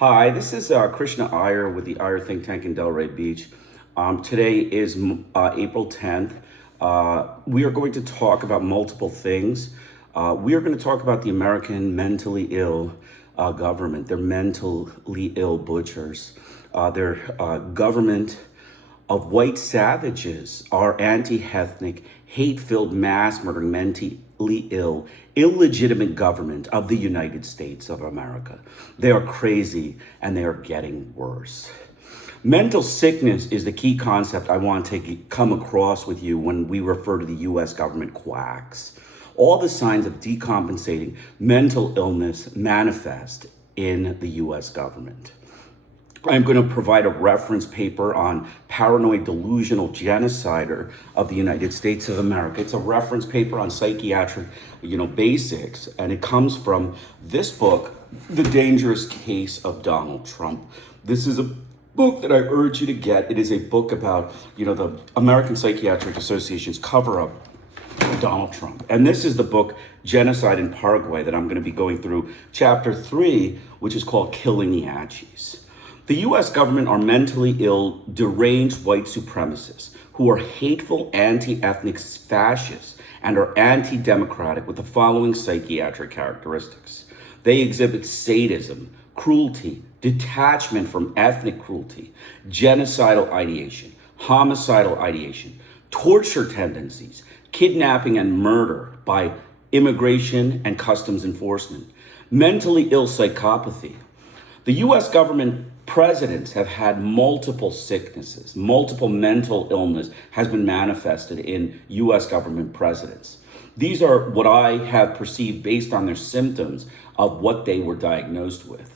Hi, this is Krishna Iyer with the Iyer think tank in Delray Beach. Today is April 10th. We are going to talk about multiple things. We are going to talk about the American mentally ill government. They're mentally ill butchers. Their government of white savages, our anti-ethnic, hate-filled, mass-murdering, mentally ill, illegitimate government of the United States of America. They are crazy and they are getting worse. Mental sickness is the key concept I want to come across with you when we refer to the US government quacks. All the signs of decompensating mental illness manifest in the US government. I'm going to provide a reference paper on paranoid delusional genocider of the United States of America. It's a reference paper on psychiatric, basics, and it comes from this book, The Dangerous Case of Donald Trump. This is a book that I urge you to get. It is a book about, the American Psychiatric Association's cover-up of Donald Trump. And this is the book, Genocide in Paraguay, that I'm going to be going through chapter 3, which is called Killing the Apaches. The US government are mentally ill, deranged white supremacists who are hateful anti-ethnic fascists and are anti-democratic with the following psychiatric characteristics. They exhibit sadism, cruelty, detachment from ethnic cruelty, genocidal ideation, homicidal ideation, torture tendencies, kidnapping and murder by immigration and customs enforcement, mentally ill psychopathy. The US government presidents have had multiple sicknesses, multiple mental illness has been manifested in US government presidents. These are what I have perceived based on their symptoms of what they were diagnosed with.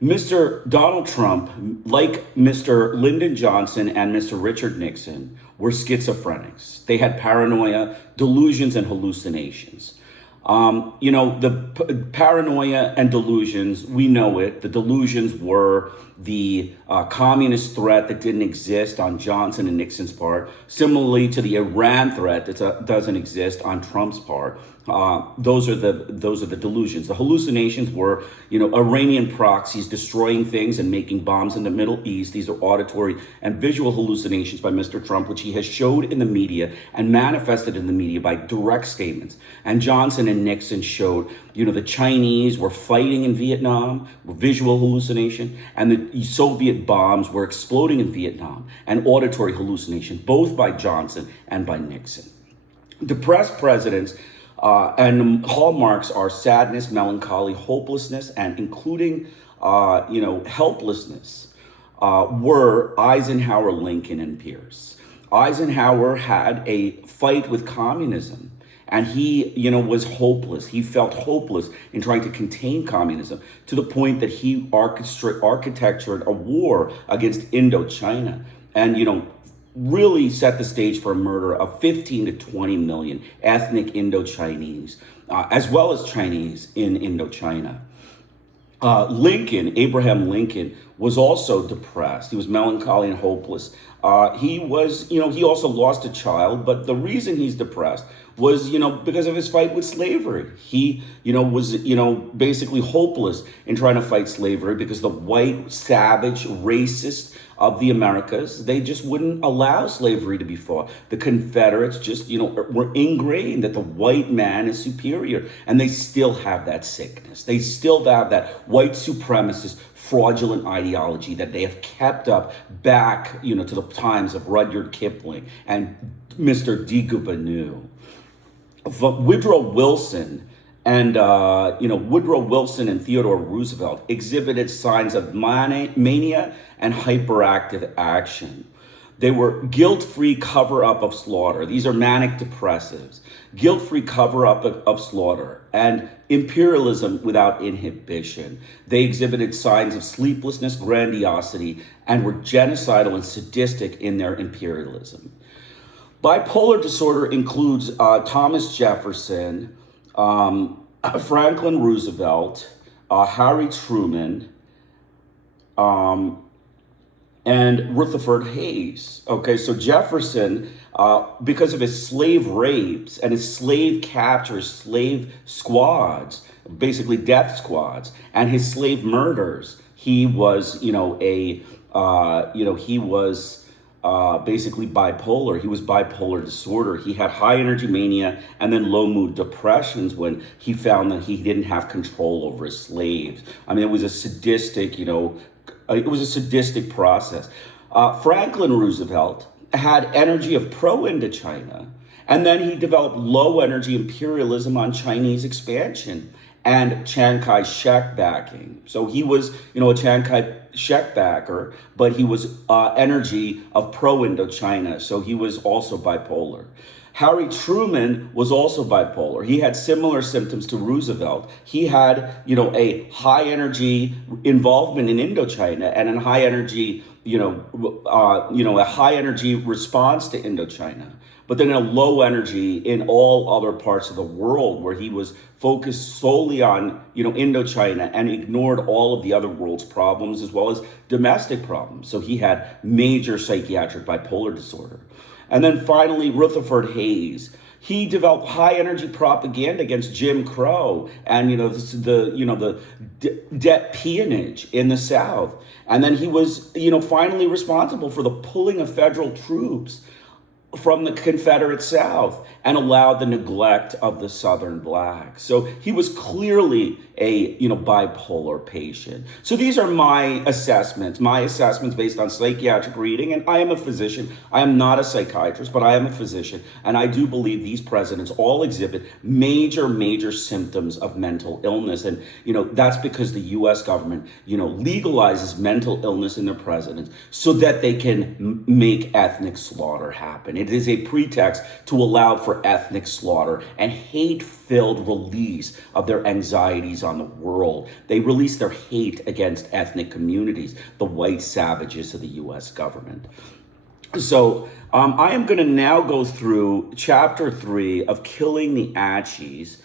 Mr. Donald Trump, like Mr. Lyndon Johnson and Mr. Richard Nixon, were schizophrenics. They had paranoia, delusions, and hallucinations. The paranoia and delusions, we know it. The delusions were the communist threat that didn't exist on Johnson and Nixon's part, similarly to the Iran threat that doesn't exist on Trump's part. Those are the delusions. The hallucinations were, Iranian proxies destroying things and making bombs in the Middle East. These are auditory and visual hallucinations by Mr. Trump, which he has showed in the media and manifested in the media by direct statements. And Johnson and Nixon showed, the Chinese were fighting in Vietnam, visual hallucination, and the Soviet bombs were exploding in Vietnam, and auditory hallucination, both by Johnson and by Nixon. Depressed presidents and hallmarks are sadness, melancholy, hopelessness, and including, helplessness, were Eisenhower, Lincoln, and Pierce. Eisenhower had a fight with communism, and he, was hopeless. He felt hopeless in trying to contain communism to the point that he architectured a war against Indochina and, really set the stage for a murder of 15 to 20 million ethnic Indo-Chinese, as well as Chinese in Indochina. Abraham Lincoln, was also depressed. He was melancholy and hopeless. He also lost a child, but the reason he's depressed was, because of his fight with slavery. He, was, basically hopeless in trying to fight slavery because the white, savage, racist of the Americas, they just wouldn't allow slavery to be fought. The Confederates just, were ingrained that the white man is superior, and they still have that sickness. They still have that white supremacist, fraudulent ideology that they have kept up back, to the times of Rudyard Kipling and Mr. Depeession-sadness. Woodrow Wilson and Theodore Roosevelt exhibited signs of mania and hyperactive action. They were guilt-free cover-up of slaughter. These are manic depressives. Guilt-free cover-up of slaughter and imperialism without inhibition. They exhibited signs of sleeplessness, grandiosity, and were genocidal and sadistic in their imperialism. Bipolar disorder includes Thomas Jefferson, Franklin Roosevelt, Harry Truman, and Rutherford Hayes. Okay, so Jefferson, because of his slave rapes and his slave captures, slave squads, basically death squads, and his slave murders. He was, he was basically bipolar. He was bipolar disorder. He had high energy mania and then low mood depressions when he found that he didn't have control over his slaves. I mean, it was a sadistic, process. Franklin Roosevelt had energy of pro-Indochina, and then he developed low energy imperialism on Chinese expansion and Chang Kai shek backing. So he was, a Chang Kai shek backer, but he was energy of pro-Indochina. So he was also bipolar. Harry Truman was also bipolar. He had similar symptoms to Roosevelt. He had, a high energy involvement in Indochina and a high energy, a high energy response to Indochina, but then a low energy in all other parts of the world where he was focused solely on, Indochina and ignored all of the other world's problems as well as domestic problems. So he had major psychiatric bipolar disorder. And then finally, Rutherford Hayes. He developed high energy propaganda against Jim Crow and the debt peonage in the South. And then he was finally responsible for the pulling of federal troops from the Confederate South and allowed the neglect of the Southern blacks. So he was clearly a bipolar patient. So these are my assessments based on psychiatric reading, and I am a physician. I am not a psychiatrist, but I am a physician, and I do believe these presidents all exhibit major symptoms of mental illness, and that's because the U.S. government legalizes mental illness in their presidents so that they can make ethnic slaughter happen. It is a pretext to allow for ethnic slaughter and hate-filled release of their anxieties on the world. They release their hate against ethnic communities, the white savages of the U.S. government. So I am going to now go through chapter 3 of Killing the Achis.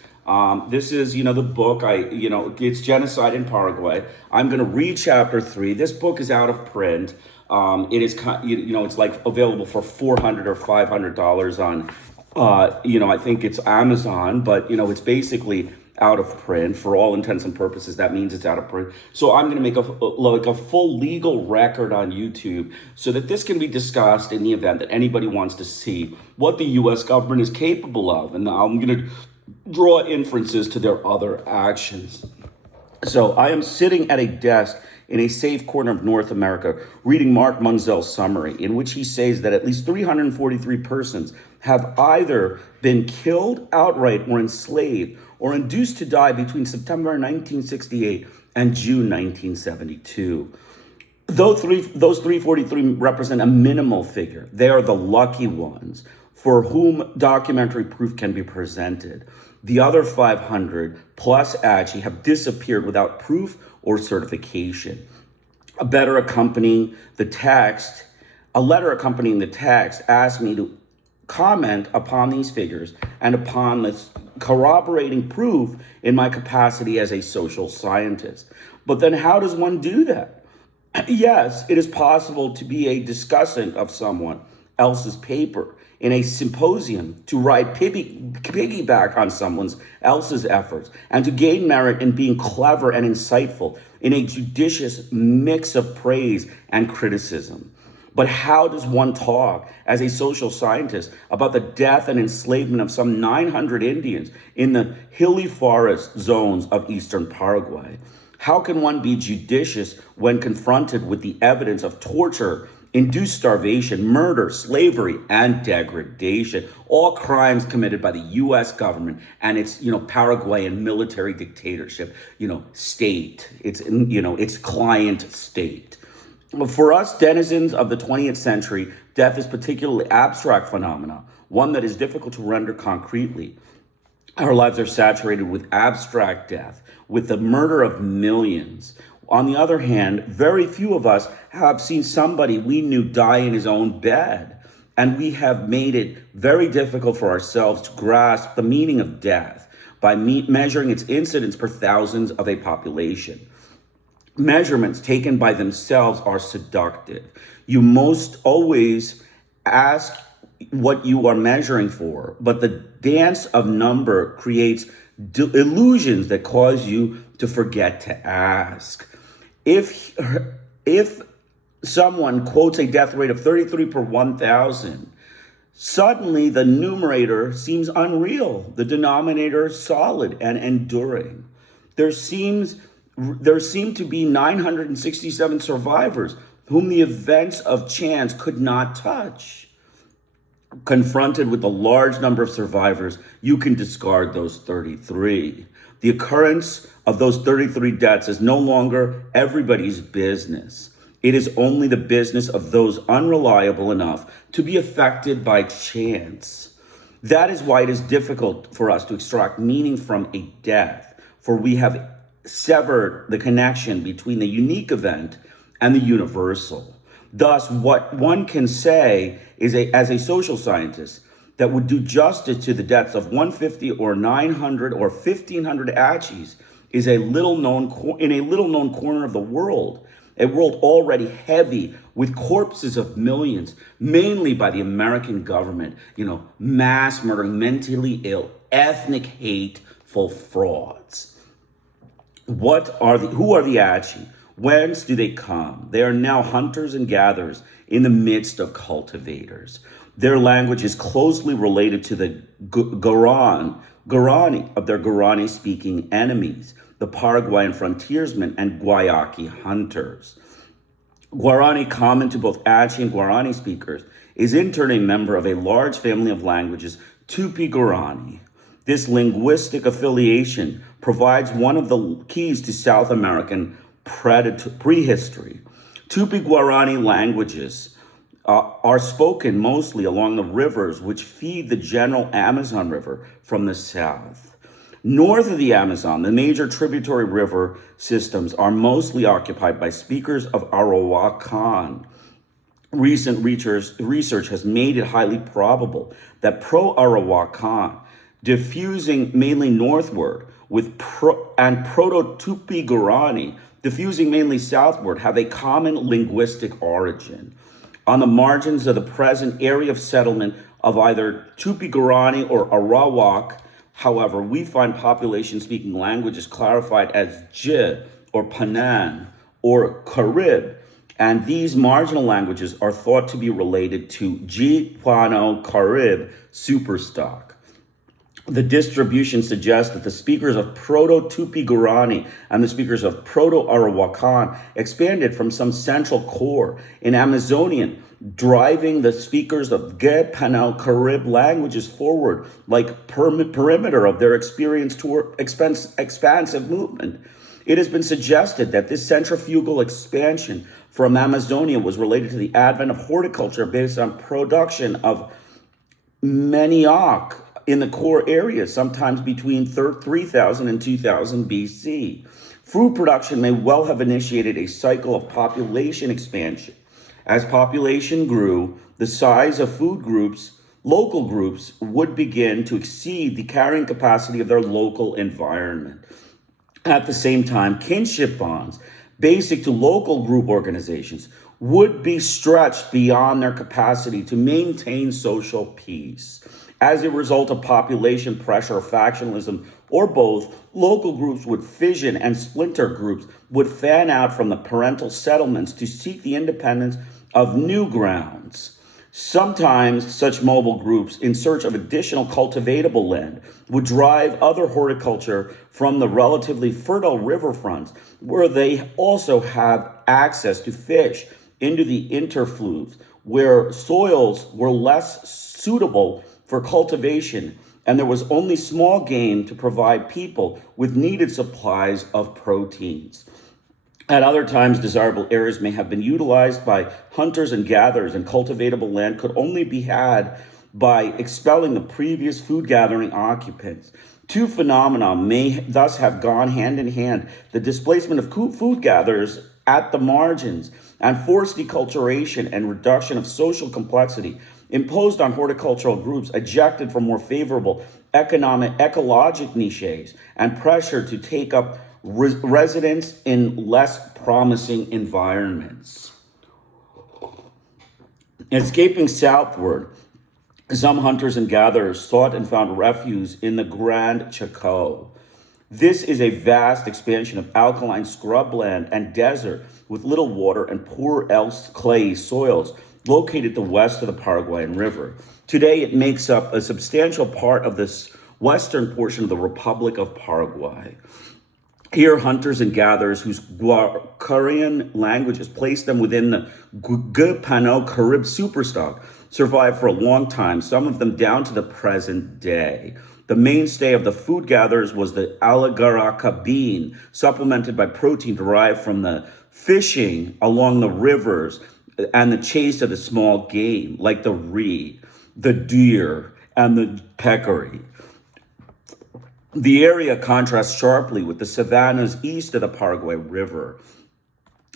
This is, the book, it's Genocide in Paraguay. I'm going to read chapter 3. This book is out of print. It is, it's like available for $400 or $500 on, I think it's Amazon, but, it's basically out of print. For all intents and purposes, that means it's out of print. So I'm going to make a full legal record on YouTube so that this can be discussed in the event that anybody wants to see what the U.S. government is capable of. And I'm going to draw inferences to their other actions. So I am sitting at a desk in a safe corner of North America, reading Mark Munzel's summary, in which he says that at least 343 persons have either been killed outright or enslaved or induced to die between September 1968 and June 1972. Those 343 represent a minimal figure. They are the lucky ones for whom documentary proof can be presented. The other 500 plus Achi have disappeared without proof or certification. A letter accompanying the text asked me to comment upon these figures and upon this corroborating proof in my capacity as a social scientist. But then how does one do that? Yes, it is possible to be a discussant of someone else's paper in a symposium, to ride piggyback on someone else's efforts, and to gain merit in being clever and insightful in a judicious mix of praise and criticism. But how does one talk as a social scientist about the death and enslavement of some 900 Indians in the hilly forest zones of eastern Paraguay? How can one be judicious when confronted with the evidence of torture, induced starvation, murder, slavery, and degradation, all crimes committed by the U.S. government and its, Paraguayan military dictatorship, state, its client state. For us denizens of the 20th century, death is particularly abstract phenomena, one that is difficult to render concretely. Our lives are saturated with abstract death, with the murder of millions. On the other hand, very few of us have seen somebody we knew die in his own bed, and we have made it very difficult for ourselves to grasp the meaning of death by measuring its incidence per thousands of a population. Measurements taken by themselves are seductive. You most always ask what you are measuring for, but the dance of number creates illusions that cause you to forget to ask. If someone quotes a death rate of 33 per 1,000, suddenly the numerator seems unreal, the denominator solid and enduring. There seem to be 967 survivors whom the events of chance could not touch. Confronted with a large number of survivors, you can discard those 33. The occurrence of those 33 deaths is no longer everybody's business. It is only the business of those unreliable enough to be affected by chance. That is why it is difficult for us to extract meaning from a death, for we have severed the connection between the unique event and the universal. Thus, what one can say is, as a social scientist, that would do justice to the deaths of 150 or 900 or 1,500 Achis is in a little known corner of the world, a world already heavy with corpses of millions, mainly by the American government, mass murdering, mentally ill, ethnic hateful frauds. Who are the Achi? Whence do they come? They are now hunters and gatherers in the midst of cultivators. Their language is closely related to the Guarani of their Guarani-speaking enemies, the Paraguayan frontiersmen and Guayaki hunters. Guarani, common to both Achi and Guarani speakers, is in turn a member of a large family of languages, Tupi-Guarani. This linguistic affiliation provides one of the keys to South American prehistory. Tupi-Guarani languages are spoken mostly along the rivers which feed the general Amazon River from the south. North of the Amazon, the major tributary river systems are mostly occupied by speakers of Arawakan. Recent research has made it highly probable that pro-Arawakan, diffusing mainly northward, and Proto-Tupi-Guarani, diffusing mainly southward, have a common linguistic origin. On the margins of the present area of settlement of either Tupi-Guarani or Arawak, however, we find population-speaking languages clarified as J or Panan or Carib, and these marginal languages are thought to be related to G-Pano-Carib superstock. The distribution suggests that the speakers of Proto-Tupi-Guarani and the speakers of Proto-Arawakan expanded from some central core in Amazonian, driving the speakers of Ge-Pano-Carib languages forward like perimeter of their experience toward expansive movement. It has been suggested that this centrifugal expansion from Amazonia was related to the advent of horticulture based on production of manioc in the core areas, sometimes between 3,000 and 2,000 BC. Food production may well have initiated a cycle of population expansion. As population grew, the size of food groups, local groups, would begin to exceed the carrying capacity of their local environment. At the same time, kinship bonds, basic to local group organizations, would be stretched beyond their capacity to maintain social peace. As a result of population pressure or factionalism, or both, local groups would fission and splinter groups would fan out from the parental settlements to seek the independence of new grounds. Sometimes such mobile groups in search of additional cultivatable land would drive other horticulture from the relatively fertile riverfronts, where they also have access to fish, into the interfluves, where soils were less suitable for cultivation, and there was only small game to provide people with needed supplies of proteins. At other times, desirable areas may have been utilized by hunters and gatherers, and cultivatable land could only be had by expelling the previous food-gathering occupants. Two phenomena may thus have gone hand in hand: the displacement of food gatherers at the margins and forced deculturation and reduction of social complexity imposed on horticultural groups ejected from more favorable ecologic niches and pressure to take up residence in less promising environments. Escaping southward Some hunters and gatherers sought and found refuge in the Grand Chaco. This is a vast expansion of alkaline scrubland and desert with little water and poor else clay soils located to the west of the Paraguayan River. Today, it makes up a substantial part of this western portion of the Republic of Paraguay. Here, hunters and gatherers whose Guaranian languages placed them within the Gupano-Carib superstock survived for a long time, some of them down to the present day. The mainstay of the food gatherers was the alagaraca bean, supplemented by protein derived from the fishing along the rivers and the chase of the small game, like the reed, the deer, and the peccary. The area contrasts sharply with the savannas east of the Paraguay River.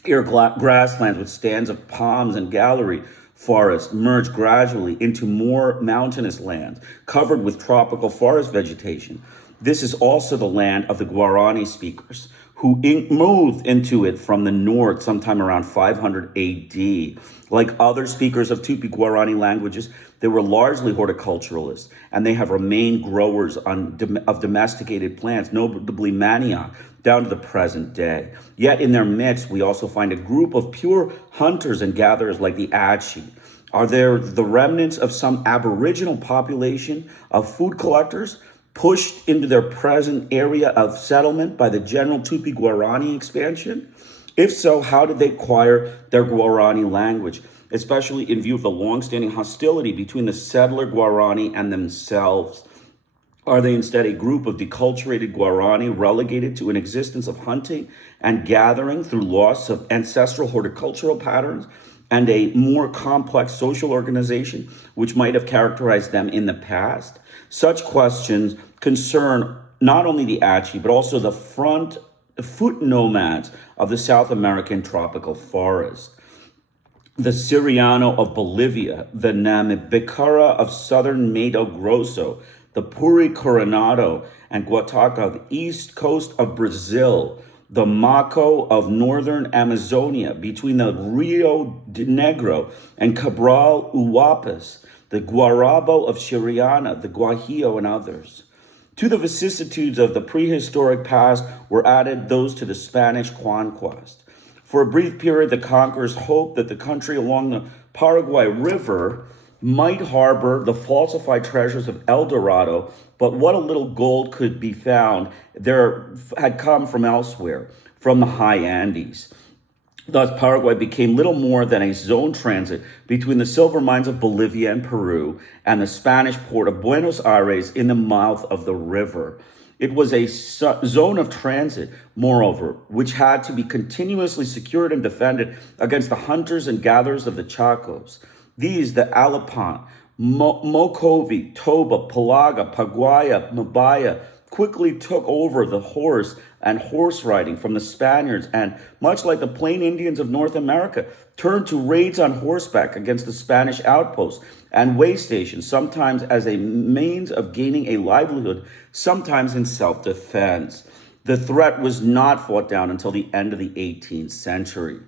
Here, grasslands with stands of palms and gallery forests merge gradually into more mountainous lands covered with tropical forest vegetation. This is also the land of the Guarani speakers, who moved into it from the north sometime around 500 AD. Like other speakers of Tupi-Guarani languages, they were largely horticulturalists, and they have remained growers of domesticated plants, notably manioc, down to the present day. Yet in their midst, we also find a group of pure hunters and gatherers like the Achi. Are there the remnants of some aboriginal population of food collectors pushed into their present area of settlement by the general Tupi-Guarani expansion? If so, how did they acquire their Guarani language, especially in view of the long-standing hostility between the settler Guarani and themselves? Are they instead a group of deculturated Guarani relegated to an existence of hunting and gathering through loss of ancestral horticultural patterns and a more complex social organization which might have characterized them in the past? Such questions concern not only the Achi, but also the foot nomads of the South American tropical forest. The Siriano of Bolivia, the Namibicara of southern Mato Grosso, the Puri Coronado and Guataca of the east coast of Brazil, the Maco of northern Amazonia between the Rio de Negro and Cabral Uapas, the Guarabo of Chiriana, the Guajillo, and others. To the vicissitudes of the prehistoric past were added those to the Spanish conquest. For a brief period, the conquerors hoped that the country along the Paraguay River might harbor the falsified treasures of El Dorado, but what a little gold could be found there had come from elsewhere, from the high Andes. Thus, Paraguay became little more than a zone transit between the silver mines of Bolivia and Peru and the Spanish port of Buenos Aires in the mouth of the river. It was a zone of transit, moreover, which had to be continuously secured and defended against the hunters and gatherers of the Chacos. These, the Alapant, Mocovi, Toba, Palaga, Paguaya, Mabaya, quickly took over the horse and horse riding from the Spaniards and, much like the Plain Indians of North America, turned to raids on horseback against the Spanish outposts and way stations, sometimes as a means of gaining a livelihood, sometimes in self-defense. The threat was not fought down until the end of the 18th century.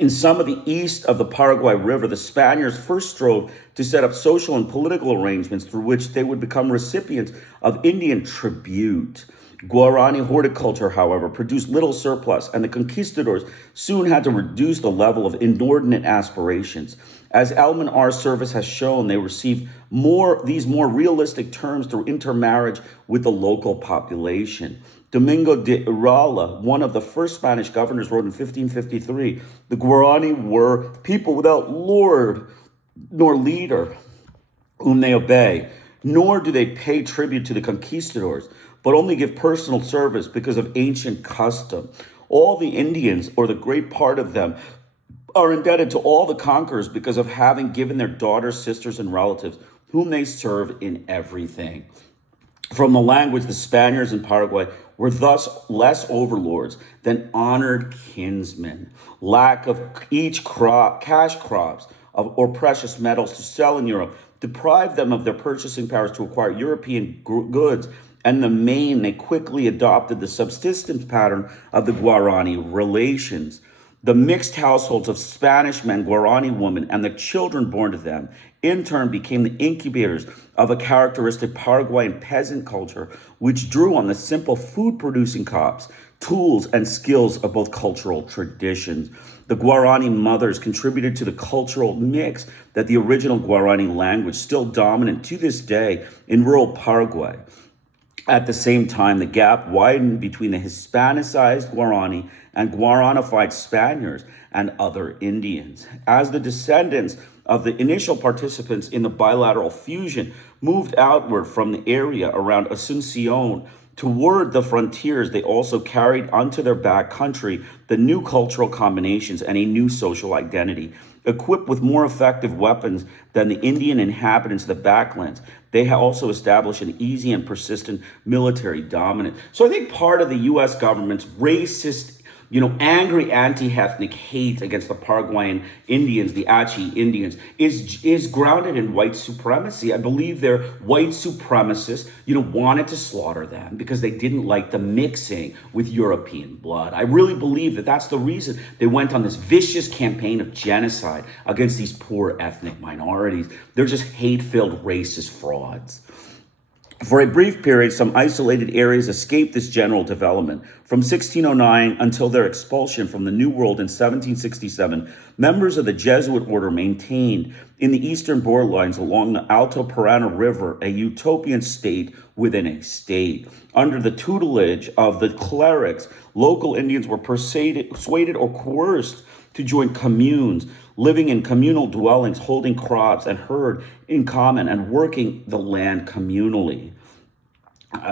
In some of the east of the Paraguay River, the Spaniards first strove to set up social and political arrangements through which they would become recipients of Indian tribute. Guarani horticulture, however, produced little surplus, and the conquistadors soon had to reduce the level of inordinate aspirations. As Elman R. Service has shown, they received these more realistic terms through intermarriage with the local population. Domingo de Urala, one of the first Spanish governors, wrote in 1553, "The Guarani were people without lord nor leader whom they obey, nor do they pay tribute to the conquistadors, but only give personal service because of ancient custom. All the Indians, or the great part of them, are indebted to all the conquerors because of having given their daughters, sisters, and relatives, whom they serve in everything." From the language, the Spaniards in Paraguay were thus less overlords than honored kinsmen. Lack of each cash crops or precious metals to sell in Europe deprived them of their purchasing powers to acquire European goods, and in the main, they quickly adopted the subsistence pattern of the Guarani relations. The mixed households of Spanish men, Guarani women, and the children born to them in turn became the incubators of a characteristic Paraguayan peasant culture, which drew on the simple food-producing crops, tools, and skills of both cultural traditions. The Guarani mothers contributed to the cultural mix that the original Guarani language, still dominant to this day in rural Paraguay. At the same time, the gap widened between the Hispanicized Guarani and Guaranified Spaniards and other Indians. As the descendants of the initial participants in the bilateral fusion moved outward from the area around Asuncion toward the frontiers, they also carried onto their back country the new cultural combinations and a new social identity. Equipped with more effective weapons than the Indian inhabitants of the backlands, they also established an easy and persistent military dominance. So I think part of the U.S. government's racist, angry anti-ethnic hate against the Paraguayan Indians, the Achi Indians, is grounded in white supremacy. I believe they're white supremacists, wanted to slaughter them because they didn't like the mixing with European blood. I really believe that that's the reason they went on this vicious campaign of genocide against these poor ethnic minorities. They're just hate-filled racist frauds. For a brief period, some isolated areas escaped this general development. From 1609 until their expulsion from the New World in 1767, members of the Jesuit order maintained in the eastern borderlines along the Alto Paraná River a utopian state within a state. Under the tutelage of the clerics, local Indians were persuaded or coerced to join communes, living in communal dwellings, holding crops and herd in common, and working the land communally.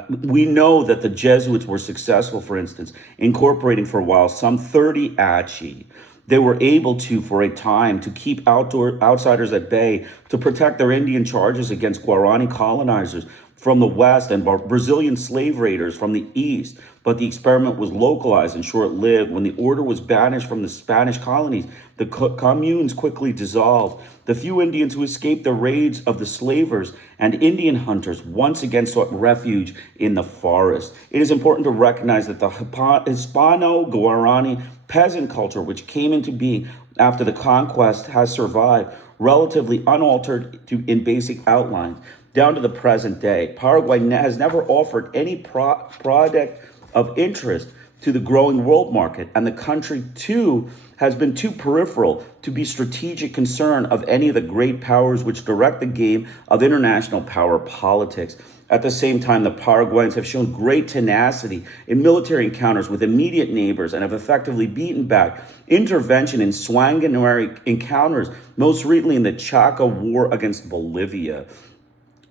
We know that the Jesuits were successful, for instance, incorporating for a while some 30 Achi. They were able to, for a time, to keep outsiders at bay, to protect their Indian charges against Guarani colonizers from the west and Brazilian slave raiders from the east. But the experiment was localized and short-lived. When the order was banished from the Spanish colonies, the communes quickly dissolved. The few Indians who escaped the raids of the slavers and Indian hunters once again sought refuge in the forest. It is important to recognize that the Hispano-Guarani peasant culture, which came into being after the conquest, has survived relatively unaltered in basic outlines down to the present day. Paraguay has never offered any product of interest to the growing world market, and the country too has been too peripheral to be strategic concern of any of the great powers which direct the game of international power politics. At the same time, the Paraguayans have shown great tenacity in military encounters with immediate neighbors and have effectively beaten back intervention in sanguinary encounters, most recently in the Chaco War against Bolivia.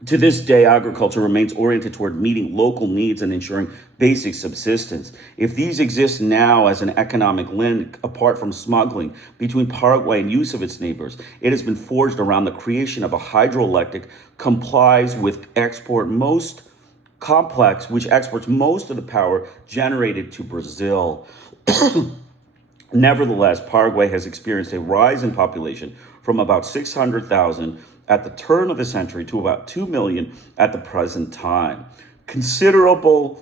To this day, agriculture remains oriented toward meeting local needs and ensuring basic subsistence. If these exist now as an economic link, apart from smuggling, between Paraguay and use of its neighbors, it has been forged around the creation of a hydroelectric complies with export most complex, which exports most of the power generated to Brazil. Nevertheless, Paraguay has experienced a rise in population from about 600,000 at the turn of the century to about 2 million at the present time. Considerable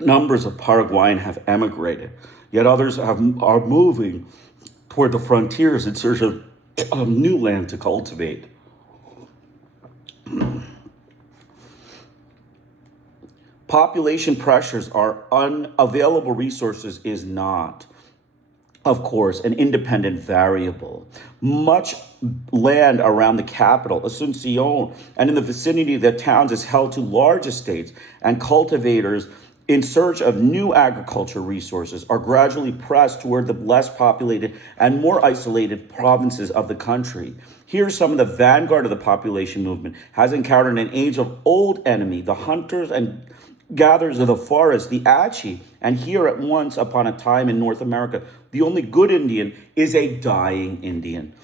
numbers of Paraguayans have emigrated, yet others are moving toward the frontiers in search of new land to cultivate. Population pressures are unavailable resources is not, of course, an independent variable. Much land around the capital, Asuncion, and in the vicinity of the towns is held to large estates, and cultivators in search of new agriculture resources are gradually pressed toward the less populated and more isolated provinces of the country. Here, some of the vanguard of the population movement has encountered an age-old enemy, the hunters and gatherers of the forest, the Achi, and here at once upon a time in North America, the only good Indian is a dying Indian.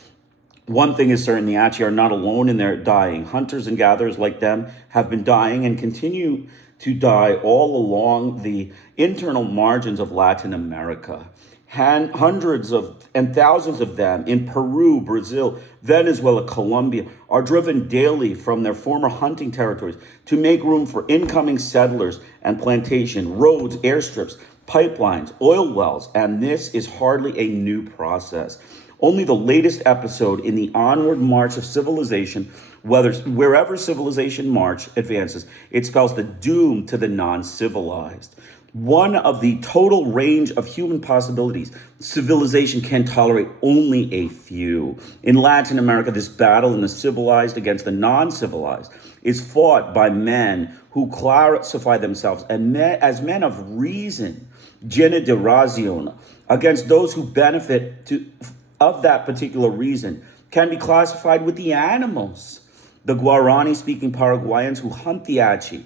One thing is certain, the Achi are not alone in their dying. Hunters and gatherers like them have been dying and continue to die all along the internal margins of Latin America. Hundreds of and thousands of them in Peru, Brazil, Venezuela, Colombia are driven daily from their former hunting territories to make room for incoming settlers and plantation, roads, airstrips, pipelines, oil wells, and this is hardly a new process. Only the latest episode in the onward march of civilization, wherever civilization march advances, it spells the doom to the non-civilized. One of the total range of human possibilities, civilization can tolerate only a few. In Latin America, this battle in the civilized against the non-civilized is fought by men who classify themselves as men of reason, generación, against those who benefit of that particular reason, can be classified with the animals. The Guarani-speaking Paraguayans who hunt the Achi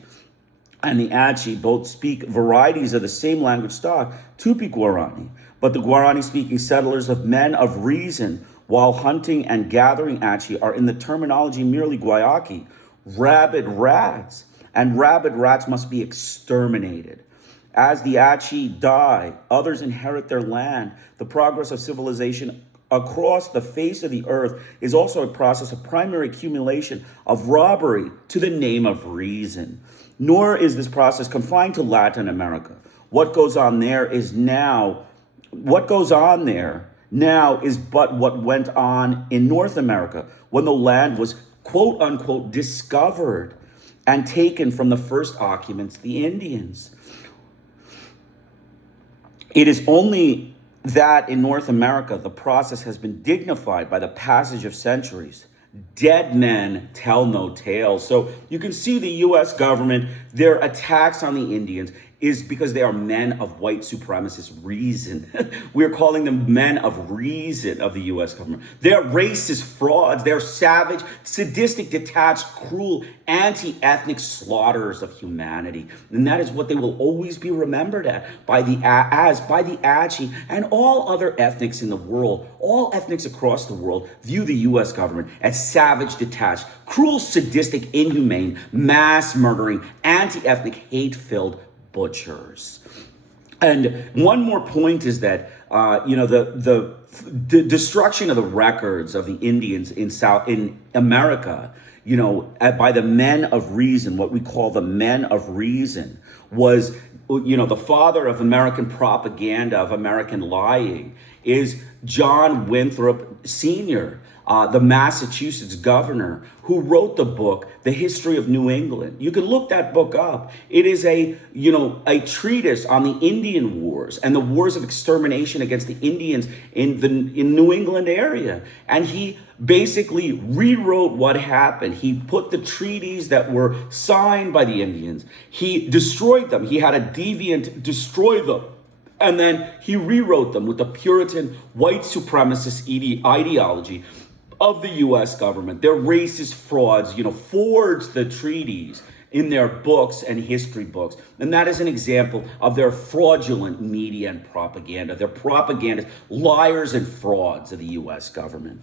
and the Achi both speak varieties of the same language stock, Tupi-Guarani, but the Guarani-speaking settlers of men of reason, while hunting and gathering Achi, are in the terminology merely Guayaki, rabid rats, and rabid rats must be exterminated. As the Achi die, others inherit their land. The progress of civilization across the face of the earth is also a process of primary accumulation of robbery to the name of reason. Nor is this process confined to Latin America. What goes on there now is but what went on in North America when the land was quote unquote discovered and taken from the first occupants, the Indians. It is only that in North America, the process has been dignified by the passage of centuries. Dead men tell no tales. So you can see the U.S. government, their attacks on the Indians is because they are men of white supremacist reason. We're calling them men of reason of the U.S. government. They're racist frauds. They're savage, sadistic, detached, cruel, anti-ethnic slaughterers of humanity. And that is what they will always be remembered by the Achi and all other ethnics in the world. All ethnics across the world view the U.S. government as savage, detached, cruel, sadistic, inhumane, mass murdering, anti-ethnic, hate-filled butchers. And one more point is that the destruction of the records of the Indians in America, by the men of reason, what we call the men of reason, was the father of American propaganda, of American lying, is John Winthrop Sr., the Massachusetts governor who wrote the book, The History of New England. You can look that book up. It is a treatise on the Indian Wars and the wars of extermination against the Indians in New England area. And he basically rewrote what happened. He put the treaties that were signed by the Indians. He destroyed them. He had a deviant destroy them. And then he rewrote them with the Puritan white supremacist ideology of the U.S. government. Their racist frauds, forged the treaties in their books and history books. And that is an example of their fraudulent media and propaganda. Their propagandists, liars and frauds of the U.S. government.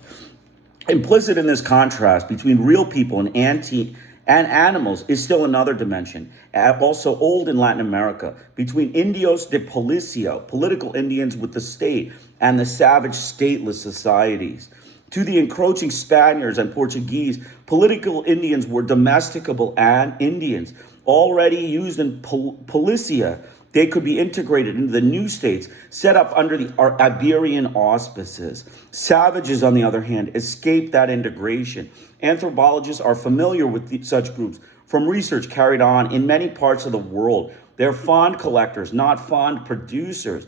Implicit in this contrast between real people and animals is still another dimension, also old in Latin America, between indios de policia, political Indians with the state, and the savage stateless societies. To the encroaching Spaniards and Portuguese, political Indians were domesticable and Indians. Already used in policia, they could be integrated into the new states set up under the Iberian auspices. Savages, on the other hand, escaped that integration. Anthropologists are familiar with such groups from research carried on in many parts of the world. They're fond collectors, not fond producers.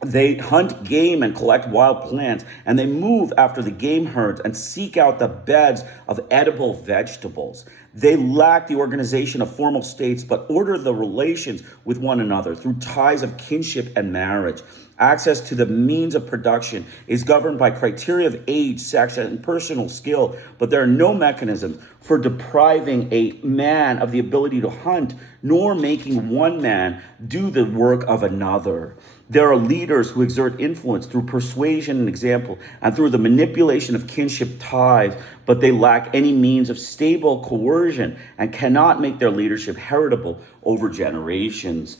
They hunt game and collect wild plants, and they move after the game herds and seek out the beds of edible vegetables. They lack the organization of formal states, but order the relations with one another through ties of kinship and marriage. Access to the means of production is governed by criteria of age, sex, and personal skill, but there are no mechanisms for depriving a man of the ability to hunt, nor making one man do the work of another. There are leaders who exert influence through persuasion and example and through the manipulation of kinship ties, but they lack any means of stable coercion and cannot make their leadership heritable over generations.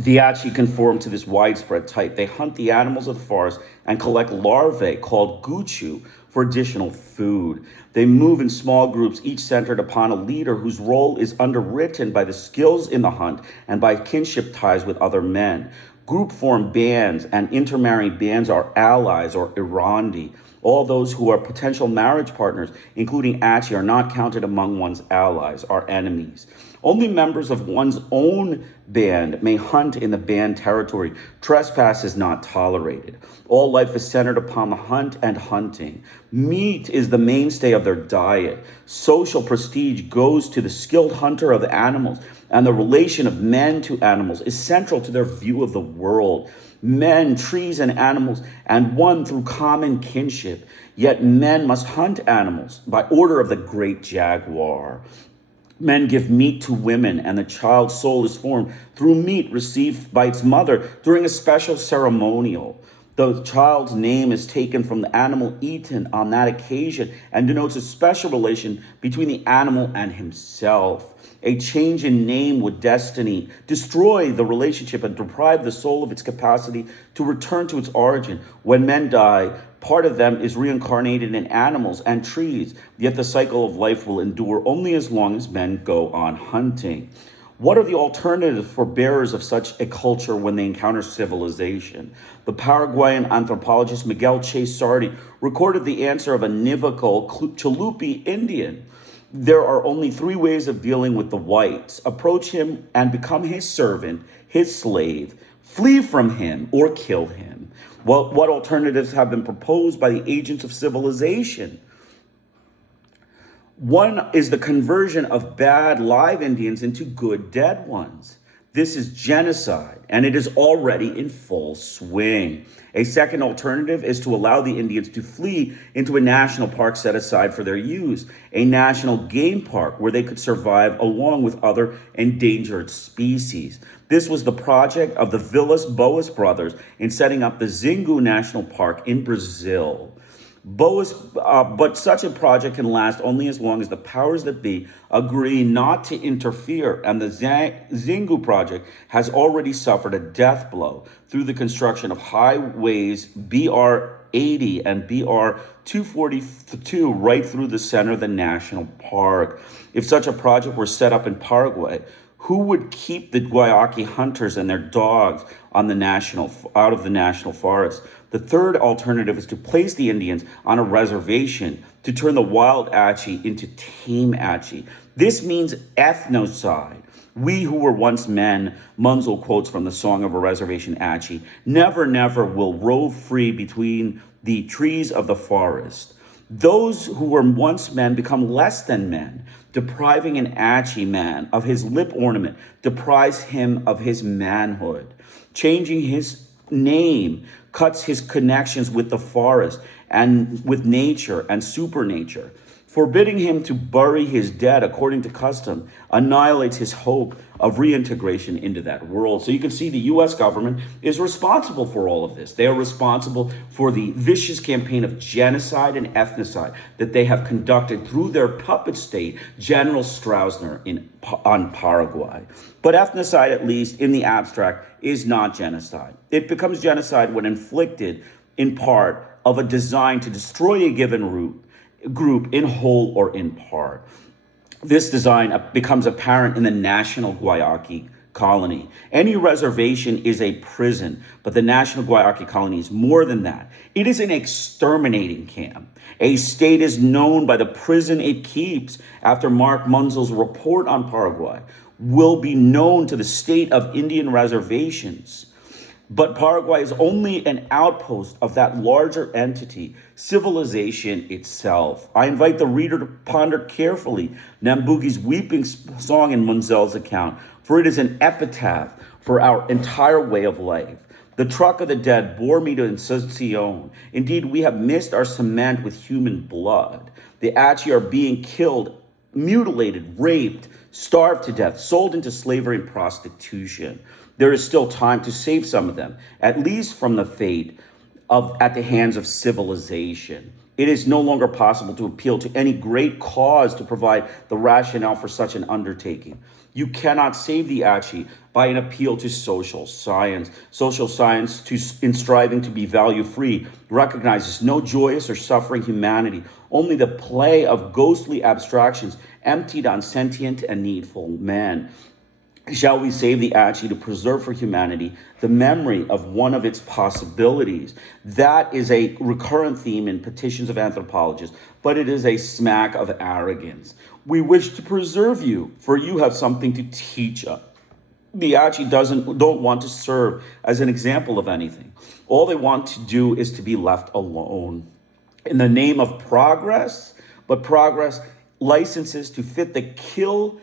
The Achi conform to this widespread type. They hunt the animals of the forest and collect larvae called guchu for additional food. They move in small groups, each centered upon a leader whose role is underwritten by the skills in the hunt and by kinship ties with other men. Group form bands and intermarrying bands are allies or irandi. All those who are potential marriage partners, including Achi, are not counted among one's allies, are enemies. Only members of one's own band may hunt in the band territory. Trespass is not tolerated. All life is centered upon the hunt and hunting. Meat is the mainstay of their diet. Social prestige goes to the skilled hunter of animals, and the relation of men to animals is central to their view of the world. Men, trees, and animals, and one through common kinship. Yet men must hunt animals by order of the great jaguar. Men give meat to women, and the child's soul is formed through meat received by its mother during a special ceremonial. The child's name is taken from the animal eaten on that occasion and denotes a special relation between the animal and himself. A change in name would destroy the relationship and deprive the soul of its capacity to return to its origin. When men die, part of them is reincarnated in animals and trees, yet the cycle of life will endure only as long as men go on hunting. What are the alternatives for bearers of such a culture when they encounter civilization? The Paraguayan anthropologist Miguel Chase Sardi recorded the answer of a Nivacal Chalupi Indian. There are only three ways of dealing with the whites: approach him and become his servant, his slave, flee from him, or kill him. What alternatives have been proposed by the agents of civilization? One is the conversion of bad live Indians into good dead ones. This is genocide, and it is already in full swing. A second alternative is to allow the Indians to flee into a national park set aside for their use, a national game park where they could survive along with other endangered species. This was the project of the Villas-Boas brothers in setting up the Xingu National Park in Brazil. But such a project can last only as long as the powers that be agree not to interfere, and the Xingu project has already suffered a death blow through the construction of highways BR 80 and BR 242 right through the center of the national park. If such a project were set up in Paraguay, who would keep the Guayaki hunters and their dogs out of the national forest? The third alternative is to place the Indians on a reservation to turn the wild Achi into tame Achi. This means ethnocide. We who were once men, Munzel quotes from the Song of a Reservation Achi, never, never will rove free between the trees of the forest. Those who were once men become less than men. Depriving an Achi man of his lip ornament deprives him of his manhood. Changing his name cuts his connections with the forest and with nature and supernature. Forbidding him to bury his dead according to custom annihilates his hope of reintegration into that world. So you can see the US government is responsible for all of this. They are responsible for the vicious campaign of genocide and ethnocide that they have conducted through their puppet state, General Stroessner on Paraguay. But ethnocide, at least in the abstract, is not genocide. It becomes genocide when inflicted in part of a design to destroy a given group in whole or in part. This design becomes apparent in the National Guayaki Colony. Any reservation is a prison, but the National Guayaki Colony is more than that. It is an exterminating camp. A state is known by the prison it keeps. After Mark Munzel's report on Paraguay will be known to the state of Indian reservations. But Paraguay is only an outpost of that larger entity, civilization itself. I invite the reader to ponder carefully Nambugi's weeping song in Munzel's account, for it is an epitaph for our entire way of life. The truck of the dead bore me to Insuncion. Indeed, we have missed our cement with human blood. The Achi are being killed, mutilated, raped, starved to death, sold into slavery and prostitution. There is still time to save some of them, at least from the fate at the hands of civilization. It is no longer possible to appeal to any great cause to provide the rationale for such an undertaking. You cannot save the Achi by an appeal to social science. Social science, in striving to be value-free, recognizes no joyous or suffering humanity, only the play of ghostly abstractions emptied on sentient and needful men. Shall we save the Achi to preserve for humanity the memory of one of its possibilities? That is a recurrent theme in petitions of anthropologists, but it is a smack of arrogance. We wish to preserve you, for you have something to teach us. The Achi don't want to serve as an example of anything. All they want to do is to be left alone. In the name of progress, but progress licenses to fit the kill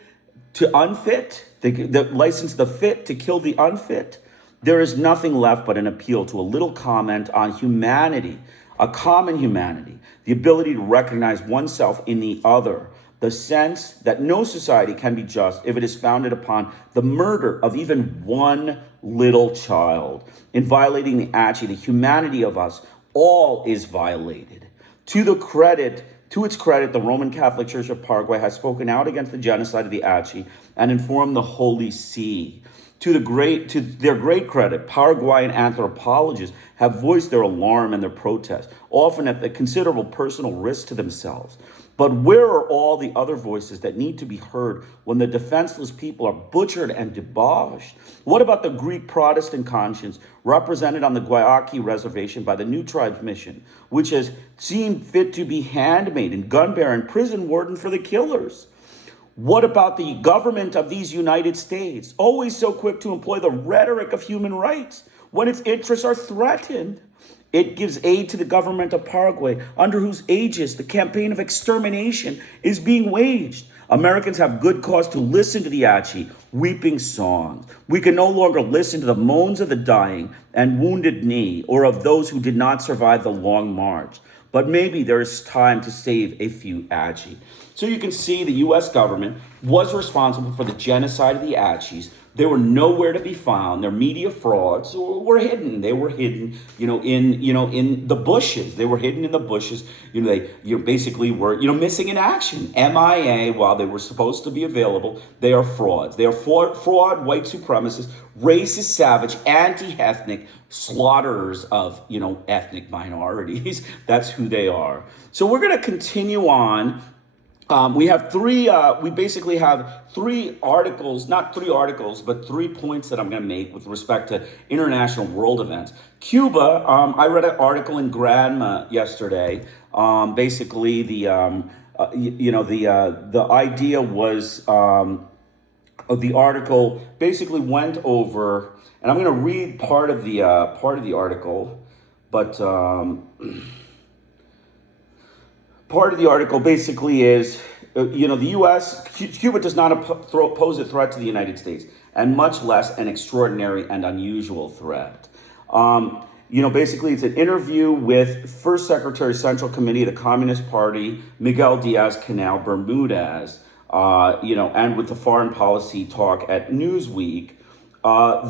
to unfit, the license the fit to kill the unfit. There is nothing left but an appeal to a little comment on humanity, a common humanity, the ability to recognize oneself in the other, the sense that no society can be just if it is founded upon the murder of even one little child. In violating the Achi, the humanity of us all is violated. To its credit, the Roman Catholic Church of Paraguay has spoken out against the genocide of the Achi and informed the Holy See. To their great credit, Paraguayan anthropologists have voiced their alarm and their protest, often at the considerable personal risk to themselves. But where are all the other voices that need to be heard when the defenseless people are butchered and debauched? What about the Greek Protestant conscience represented on the Guayaki reservation by the New Tribes Mission, which has seen fit to be handmaiden, gun bearer, and prison warden for the killers? What about the government of these United States, always so quick to employ the rhetoric of human rights when its interests are threatened? It gives aid to the government of Paraguay, under whose aegis the campaign of extermination is being waged. Americans have good cause to listen to the Achi weeping songs. We can no longer listen to the moans of the dying and wounded knee, or of those who did not survive the long march. But maybe there is time to save a few Achi. So you can see the U.S. government was responsible for the genocide of the Achis. They were nowhere to be found. Their media frauds were hidden. They were hidden, in the bushes. They were hidden in the bushes. They basically were, missing in action. MIA, while they were supposed to be available, they are frauds. They are fraud, white supremacists, racist, savage, anti-ethnic, slaughterers of, ethnic minorities. That's who they are. So we're going to continue on. We basically have three articles, not three articles, but 3 points that I'm going to make with respect to international world events. Cuba, I read an article in Granma yesterday. Basically, the idea was of the article basically went over, and I'm going to read part of the article, but. Part of the article basically is, the U.S., Cuba does not pose a threat to the United States, and much less an extraordinary and unusual threat. Basically it's an interview with First Secretary Central Committee of the Communist Party, Miguel Diaz-Canel Bermudez, and with the foreign policy talk at Newsweek.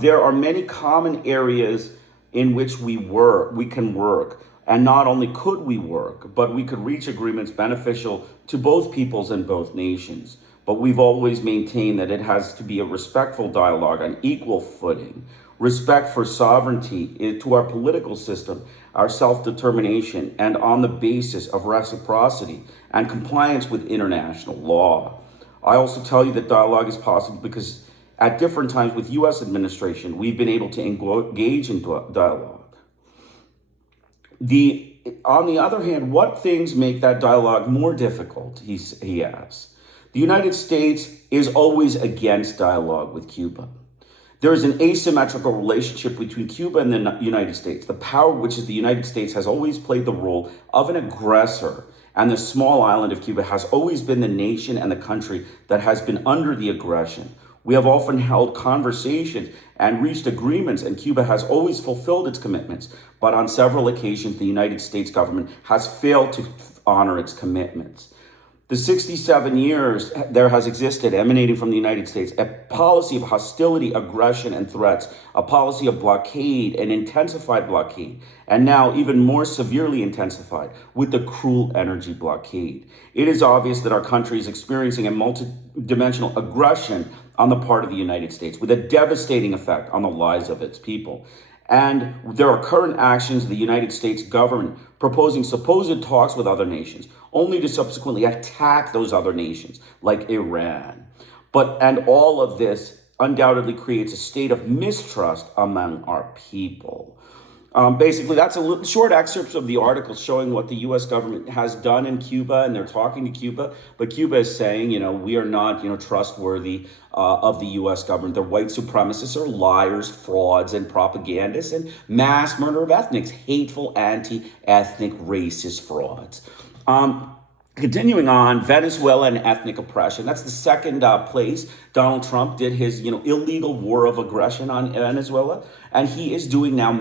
There are many common areas in which we can work. And not only could we work, but we could reach agreements beneficial to both peoples and both nations. But we've always maintained that it has to be a respectful dialogue on equal footing. Respect for sovereignty to our political system, our self-determination, and on the basis of reciprocity and compliance with international law. I also tell you that dialogue is possible because at different times with U.S. administration, we've been able to engage in dialogue. On the other hand, what things make that dialogue more difficult, he asks. The United States is always against dialogue with Cuba. There is an asymmetrical relationship between Cuba and the United States. The power, which is the United States, has always played the role of an aggressor, and the small island of Cuba has always been the nation and the country that has been under the aggression. We have often held conversations and reached agreements, and Cuba has always fulfilled its commitments. But on several occasions, the United States government has failed to honor its commitments. The 67 years there has existed, emanating from the United States, a policy of hostility, aggression, and threats, a policy of blockade, an intensified blockade, and now even more severely intensified with the cruel energy blockade. It is obvious that our country is experiencing a multidimensional aggression on the part of the United States, with a devastating effect on the lives of its people. And there are current actions of the United States government proposing supposed talks with other nations, only to subsequently attack those other nations, like Iran. And all of this undoubtedly creates a state of mistrust among our people. Basically, that's short excerpts of the article showing what the U.S. government has done in Cuba, and they're talking to Cuba. But Cuba is saying, we are not, trustworthy of the U.S. government. They're white supremacists, are liars, frauds, and propagandists, and mass murder of ethnics, hateful, anti-ethnic, racist frauds. Continuing on, Venezuela and ethnic oppression. That's the second place Donald Trump did his, illegal war of aggression on Venezuela. And he is doing now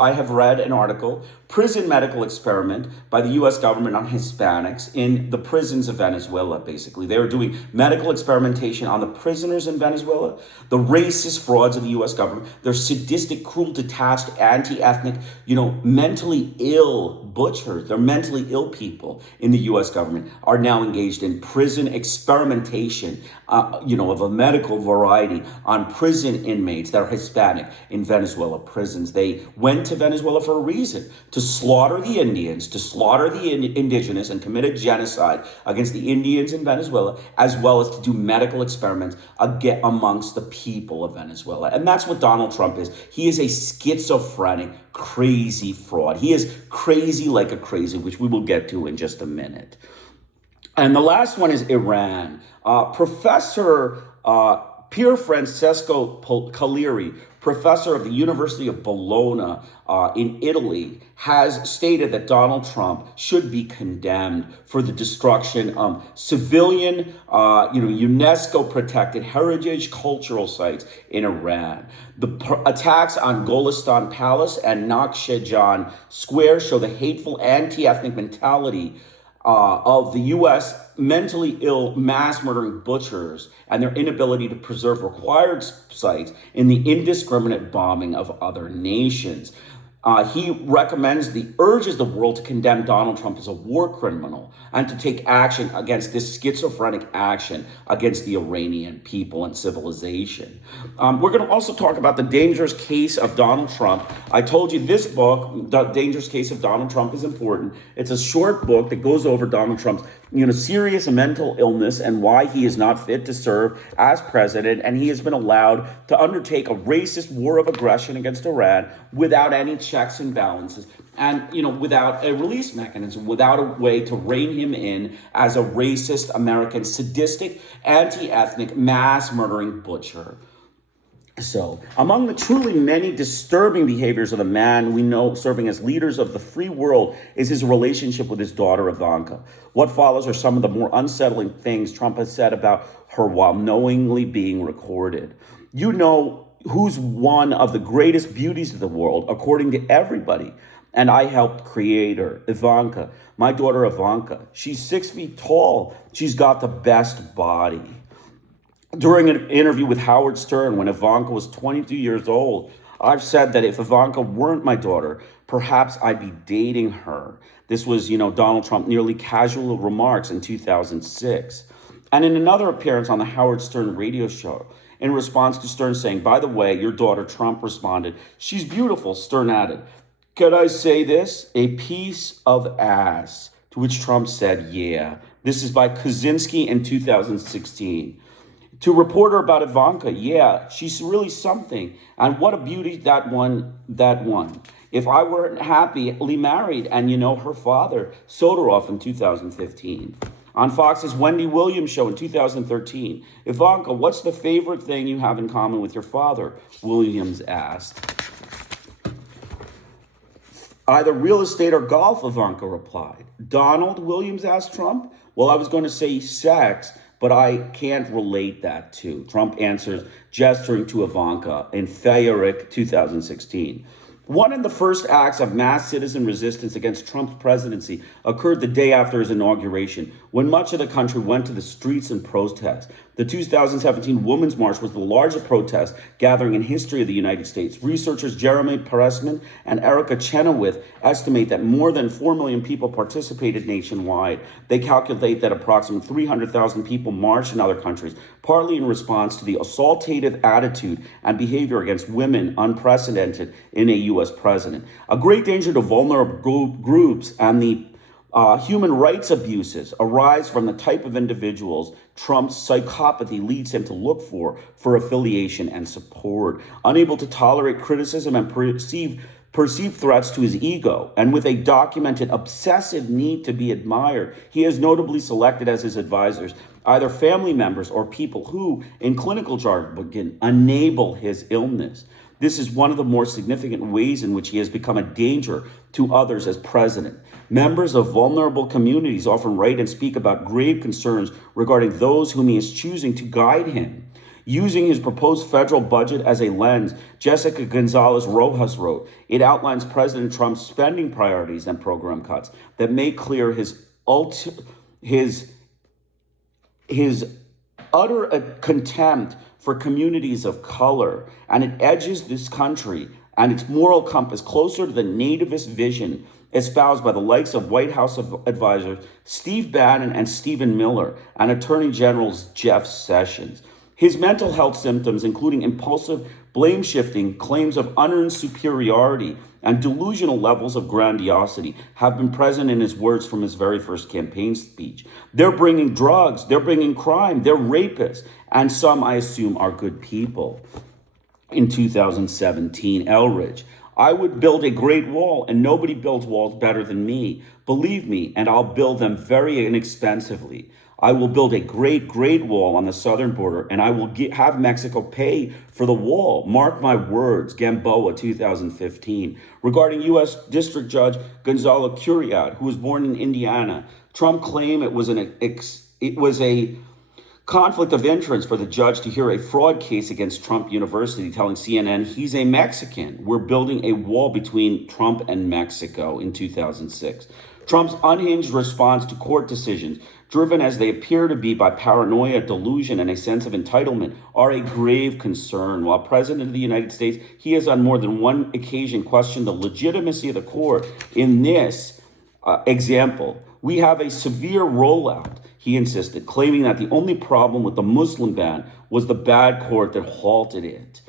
I have read an article, prison medical experiment by the U.S. government on Hispanics in the prisons of Venezuela, basically. They are doing medical experimentation on the prisoners in Venezuela, the racist frauds of the U.S. government, their sadistic, cruel, detached, anti-ethnic, mentally ill butchers, they're mentally ill people in the U.S. government are now engaged in prison experimentation, of a medical variety on prison inmates that are Hispanic in Venezuela prisons. They went to Venezuela for a reason, to slaughter the Indians, to slaughter the indigenous and commit a genocide against the Indians in Venezuela, as well as to do medical experiments amongst the people of Venezuela. And that's what Donald Trump is. He is a schizophrenic, crazy fraud. He is crazy like a crazy, which we will get to in just a minute. And the last one is Iran. Professor Pier Francesco Cagliari, professor of the University of Bologna in Italy, has stated that Donald Trump should be condemned for the destruction of civilian, UNESCO-protected heritage cultural sites in Iran. The attacks on Golistan Palace and Nakhchivan Square show the hateful anti-ethnic mentality of the U.S. mentally ill mass murdering butchers and their inability to preserve required sites in the indiscriminate bombing of other nations. He urges the world to condemn Donald Trump as a war criminal and to take action against this schizophrenic action against the Iranian people and civilization. We're going to also talk about the dangerous case of Donald Trump. I told you this book, The Dangerous Case of Donald Trump, is important. It's a short book that goes over Donald Trump's serious mental illness and why he is not fit to serve as president, and he has been allowed to undertake a racist war of aggression against Iran without any checks and balances, and without a release mechanism, without a way to rein him in as a racist, American, sadistic, anti-ethnic, mass murdering butcher. So, among the truly many disturbing behaviors of the man we know serving as leaders of the free world is his relationship with his daughter, Ivanka. What follows are some of the more unsettling things Trump has said about her while knowingly being recorded. Who's one of the greatest beauties of the world, according to everybody. And I helped create her, Ivanka, my daughter Ivanka. She's 6 feet tall. She's got the best body. During an interview with Howard Stern, when Ivanka was 22 years old, I've said that if Ivanka weren't my daughter, perhaps I'd be dating her. This was, Donald Trump nearly casual remarks in 2006. And in another appearance on the Howard Stern radio show, in response to Stern saying, "By the way, your daughter," Trump responded, "She's beautiful," Stern added, "Could I say this? A piece of ass." To which Trump said, "Yeah." This is by Kaczynski in 2016. To reporter about Ivanka, "Yeah, she's really something. And what a beauty that one. If I weren't happily married," and her father, Sotorov, in 2015. On Fox's Wendy Williams show in 2013, "Ivanka, what's the favorite thing you have in common with your father?" Williams asked. "Either real estate or golf," Ivanka replied. "Donald," Williams asked Trump. "Well, I was going to say sex, but I can't relate that to." Trump answers, gesturing to Ivanka in February 2016. One of the first acts of mass citizen resistance against Trump's presidency occurred the day after his inauguration, when much of the country went to the streets in protest. The 2017 Women's March was the largest protest gathering in history of the United States. Researchers Jeremy Pressman and Erica Chenoweth estimate that more than 4 million people participated nationwide. They calculate that approximately 300,000 people marched in other countries, partly in response to the assaultative attitude and behavior against women unprecedented in a U.S. president. A great danger to vulnerable groups and the human rights abuses arise from the type of individuals Trump's psychopathy leads him to look for affiliation and support. Unable to tolerate criticism and perceived threats to his ego, and with a documented obsessive need to be admired, he has notably selected as his advisors either family members or people who, in clinical jargon, enable his illness. This is one of the more significant ways in which he has become a danger to others as president. Members of vulnerable communities often write and speak about grave concerns regarding those whom he is choosing to guide him. Using his proposed federal budget as a lens, Jessica Gonzalez Rojas wrote, it outlines President Trump's spending priorities and program cuts that make clear his utter contempt for communities of color, and it edges this country and its moral compass closer to the nativist vision espoused by the likes of White House advisors Steve Bannon and Stephen Miller and Attorney Generals Jeff Sessions. His mental health symptoms, including impulsive blame-shifting, claims of unearned superiority, and delusional levels of grandiosity, have been present in his words from his very first campaign speech. They're bringing drugs, they're bringing crime, they're rapists, and some, I assume, are good people. In 2017, Elridge, I would build a great wall, and nobody builds walls better than me. Believe me, and I'll build them very inexpensively. I will build a great wall on the southern border, and I will have Mexico pay for the wall. Mark my words, Gamboa, 2015. Regarding U.S. District Judge Gonzalo Curiat, who was born in Indiana, Trump claimed it was a conflict of interest for the judge to hear a fraud case against Trump University, telling CNN he's a Mexican. We're building a wall between Trump and Mexico in 2006. Trump's unhinged response to court decisions, driven as they appear to be by paranoia, delusion, and a sense of entitlement, are a grave concern. While President of the United States, he has on more than one occasion questioned the legitimacy of the court. In this example, we have a severe rollout, he insisted, claiming that the only problem with the Muslim ban was the bad court that halted it.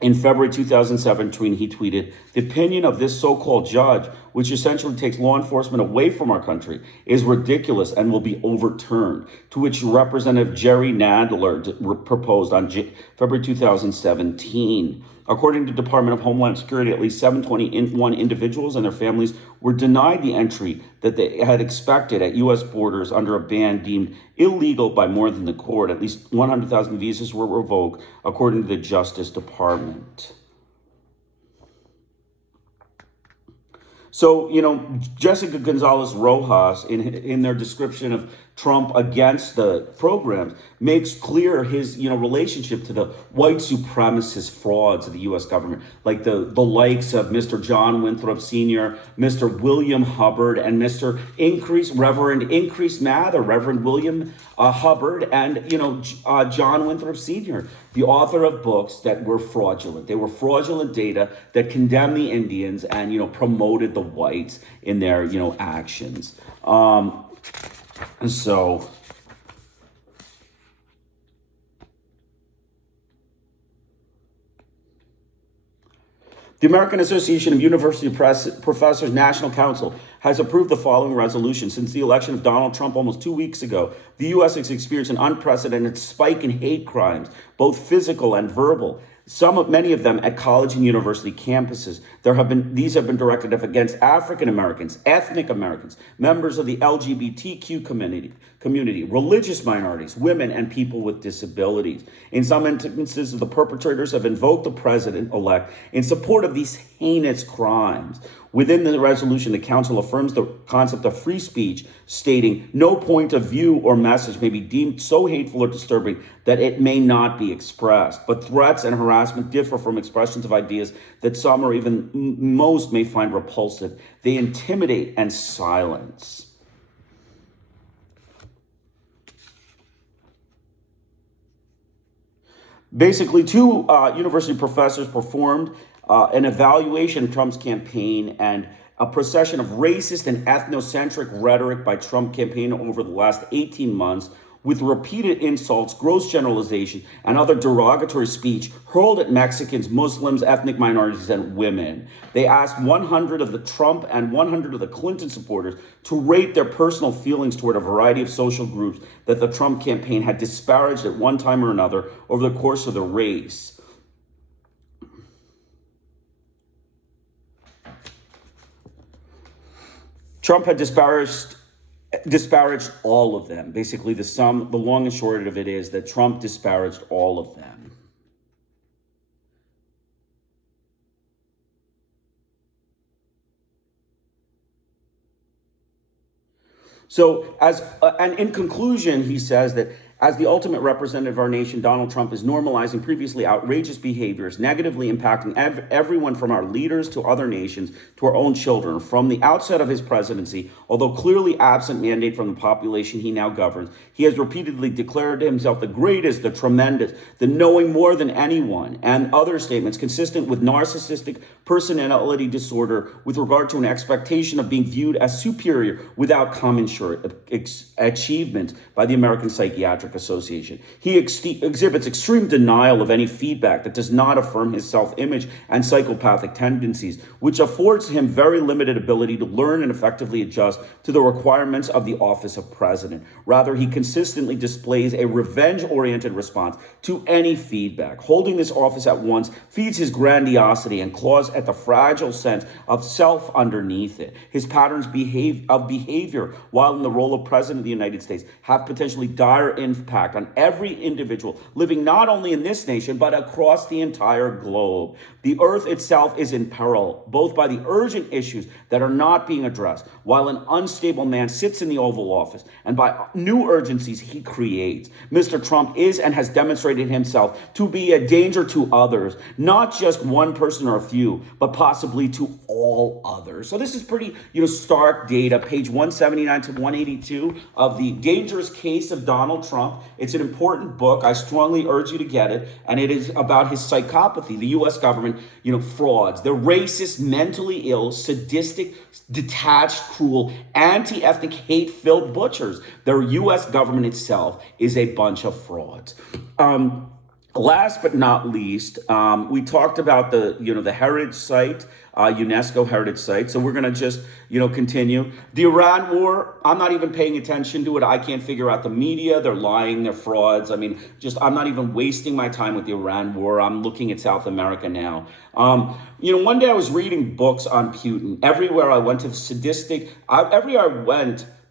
In February 2017, he tweeted, the opinion of this so-called judge, which essentially takes law enforcement away from our country, is ridiculous and will be overturned, to which Representative Jerry Nadler proposed on February 2017. According to the Department of Homeland Security, at least 721 individuals and their families were denied the entry that they had expected at U.S. borders under a ban deemed illegal by more than the court. At least 100,000 visas were revoked, according to the Justice Department. So, Jessica Gonzalez Rojas, in their description of Trump against the programs, makes clear his, relationship to the white supremacist frauds of the U.S. government, like the likes of Mr. John Winthrop Sr., Mr. William Hubbard, and Reverend Increase Mather, Reverend William Hubbard, and, John Winthrop Sr., the author of books that were fraudulent. They were fraudulent data that condemned the Indians and, promoted the whites in their, actions. So the American Association of University Professors National Council has approved the following resolution. Since the election of Donald Trump almost 2 weeks ago, the U.S. has experienced an unprecedented spike in hate crimes, both physical and verbal. Many of them at college and university campuses. These have been directed against African Americans, ethnic Americans, members of the LGBTQ community, religious minorities, women, and people with disabilities. In some instances, the perpetrators have invoked the president-elect in support of these heinous crimes. Within the resolution, the council affirms the concept of free speech, stating, no point of view or message may be deemed so hateful or disturbing that it may not be expressed. But threats and harassment differ from expressions of ideas that some or even most may find repulsive. They intimidate and silence. Basically, two university professors performed an evaluation of Trump's campaign and a procession of racist and ethnocentric rhetoric by Trump campaign over the last 18 months with repeated insults, gross generalization, and other derogatory speech hurled at Mexicans, Muslims, ethnic minorities, and women. They asked 100 of the Trump and 100 of the Clinton supporters to rate their personal feelings toward a variety of social groups that the Trump campaign had disparaged at one time or another over the course of the race. Trump had disparaged all of them. Basically, the long and short of it is that Trump disparaged all of them. So, and in conclusion, he says that as the ultimate representative of our nation, Donald Trump is normalizing previously outrageous behaviors, negatively impacting everyone from our leaders to other nations to our own children. From the outset of his presidency, although clearly absent mandate from the population he now governs, he has repeatedly declared himself the greatest, the tremendous, the knowing more than anyone, and other statements consistent with narcissistic personality disorder with regard to an expectation of being viewed as superior without commensurate achievement by the American Psychiatric Association. He exhibits extreme denial of any feedback that does not affirm his self-image and psychopathic tendencies, which affords him very limited ability to learn and effectively adjust to the requirements of the office of president. Rather, he consistently displays a revenge-oriented response to any feedback. Holding this office at once feeds his grandiosity and claws at the fragile sense of self underneath it. His patterns of behavior while in the role of president of the United States have potentially dire impact on every individual living not only in this nation, but across the entire globe. The earth itself is in peril, both by the urgent issues that are not being addressed, while an unstable man sits in the Oval Office, and by new urgencies he creates. Mr. Trump is and has demonstrated himself to be a danger to others, not just one person or a few, but possibly to all others. So this is pretty, stark data, page 179 to 182 of The Dangerous Case of Donald Trump. It's an important book. I strongly urge you to get it. And it is about his psychopathy, the U.S. government, frauds. They're racist, mentally ill, sadistic, detached, cruel, anti-ethnic, hate-filled butchers. Their U.S. government itself is a bunch of frauds. Last but not least, we talked about the heritage site, UNESCO heritage site. So we're going to just, continue. The Iran war, I'm not even paying attention to it. I can't figure out the media. They're lying. They're frauds. I'm not even wasting my time with the Iran war. I'm looking at South America now. One day I was reading books on Putin. Everywhere I went to the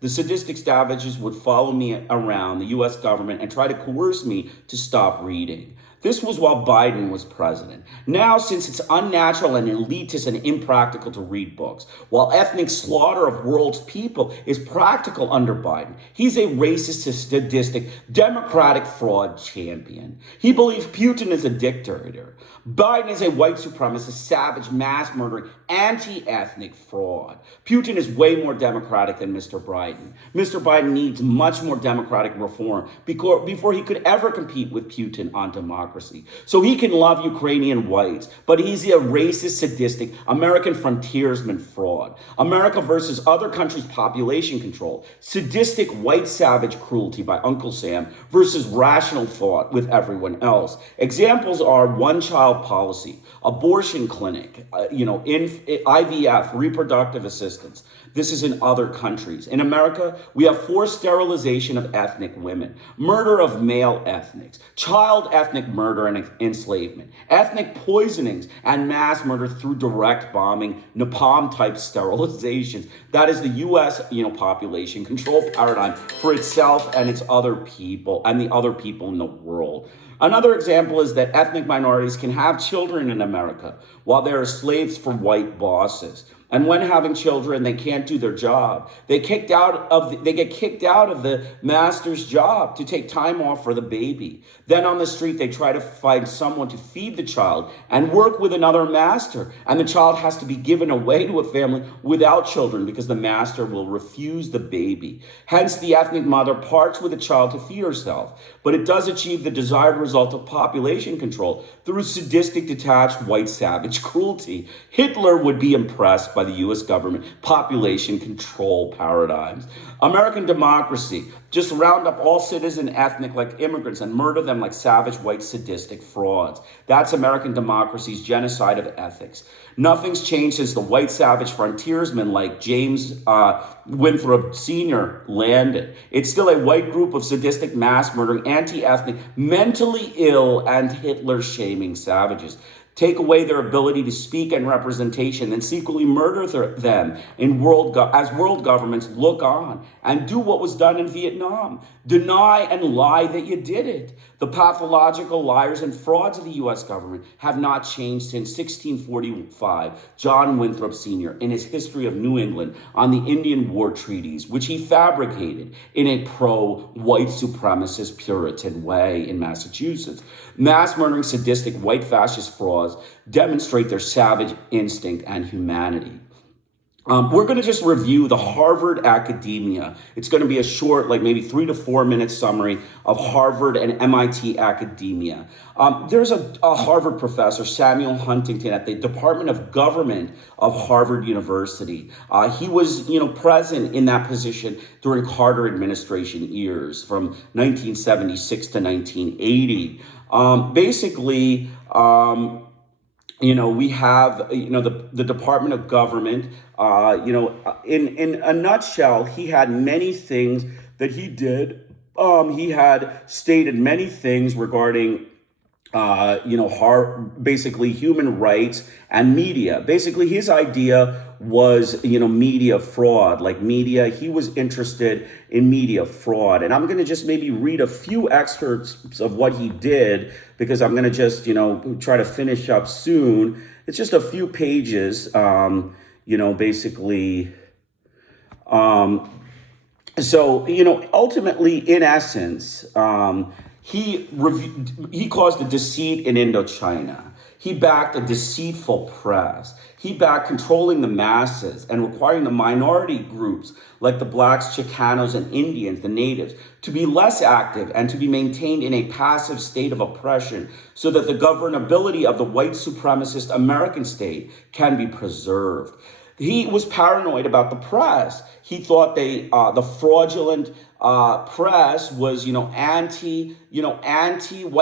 sadistic savages would follow me around, the U.S. government, and try to coerce me to stop reading. This was while Biden was president. Now, since it's unnatural and elitist and impractical to read books, while ethnic slaughter of world's people is practical under Biden, he's a racist, sadistic, democratic fraud champion. He believes Putin is a dictator. Biden is a white supremacist, savage, mass-murdering, anti-ethnic fraud. Putin is way more democratic than Mr. Biden. Mr. Biden needs much more democratic reform before he could ever compete with Putin on democracy. So he can love Ukrainian whites, but he's a racist, sadistic, American frontiersman fraud. America versus other countries' population control. Sadistic, white savage cruelty by Uncle Sam versus rational thought with everyone else. Examples are one-child policy, abortion clinic, IVF, reproductive assistance. This is in other countries. In America, we have forced sterilization of ethnic women, murder of male ethnics, child ethnic murder and enslavement, ethnic poisonings, and mass murder through direct bombing, napalm-type sterilizations. That is the U.S. population control paradigm for itself and its other people and the other people in the world. Another example is that ethnic minorities can have children in America while they are slaves for white bosses. And when having children, they can't do their job. They get kicked out of the master's job to take time off for the baby. Then on the street, they try to find someone to feed the child and work with another master. And the child has to be given away to a family without children because the master will refuse the baby. Hence, the ethnic mother parts with the child to feed herself. But it does achieve the desired result of population control through sadistic, detached, white savage cruelty. Hitler would be impressed by the U.S. government population control paradigms. American democracy, just round up all citizen ethnic like immigrants and murder them like savage white sadistic frauds. That's American democracy's genocide of ethics. Nothing's changed since the white savage frontiersmen like James Winthrop Sr. landed. It's still a white group of sadistic, mass-murdering, anti-ethnic, mentally ill, and Hitler-shaming savages. Take away their ability to speak and representation, then secretly murder them as world governments look on and do what was done in Vietnam. Deny and lie that you did it. The pathological liars and frauds of the U.S. government have not changed since 1645. John Winthrop Sr. in his History of New England on the Indian War Treaties, which he fabricated in a pro-white supremacist Puritan way in Massachusetts. Mass-murdering, sadistic, white fascist frauds demonstrate their savage instinct and humanity. We're going to just review the Harvard academia. It's going to be a short, like maybe 3 to 4 minute summary of Harvard and MIT academia. There's a Harvard professor, Samuel Huntington, at the Department of Government of Harvard University. He was, present in that position during Carter administration years from 1976 to 1980. We have, the Department of Government, in a nutshell, he had many things that he did. He had stated many things regarding, basically human rights and media. Basically, his idea was, media fraud, like media. He was interested in media fraud. And I'm going to just maybe read a few excerpts of what he did because I'm going to just, try to finish up soon. It's just a few pages, basically. Ultimately, in essence, he caused a deceit in Indochina. He backed a deceitful press. He backed controlling the masses and requiring the minority groups like the blacks, Chicanos, and Indians, the natives, to be less active and to be maintained in a passive state of oppression so that the governability of the white supremacist American state can be preserved. He was paranoid about the press. He thought the fraudulent press was, anti-white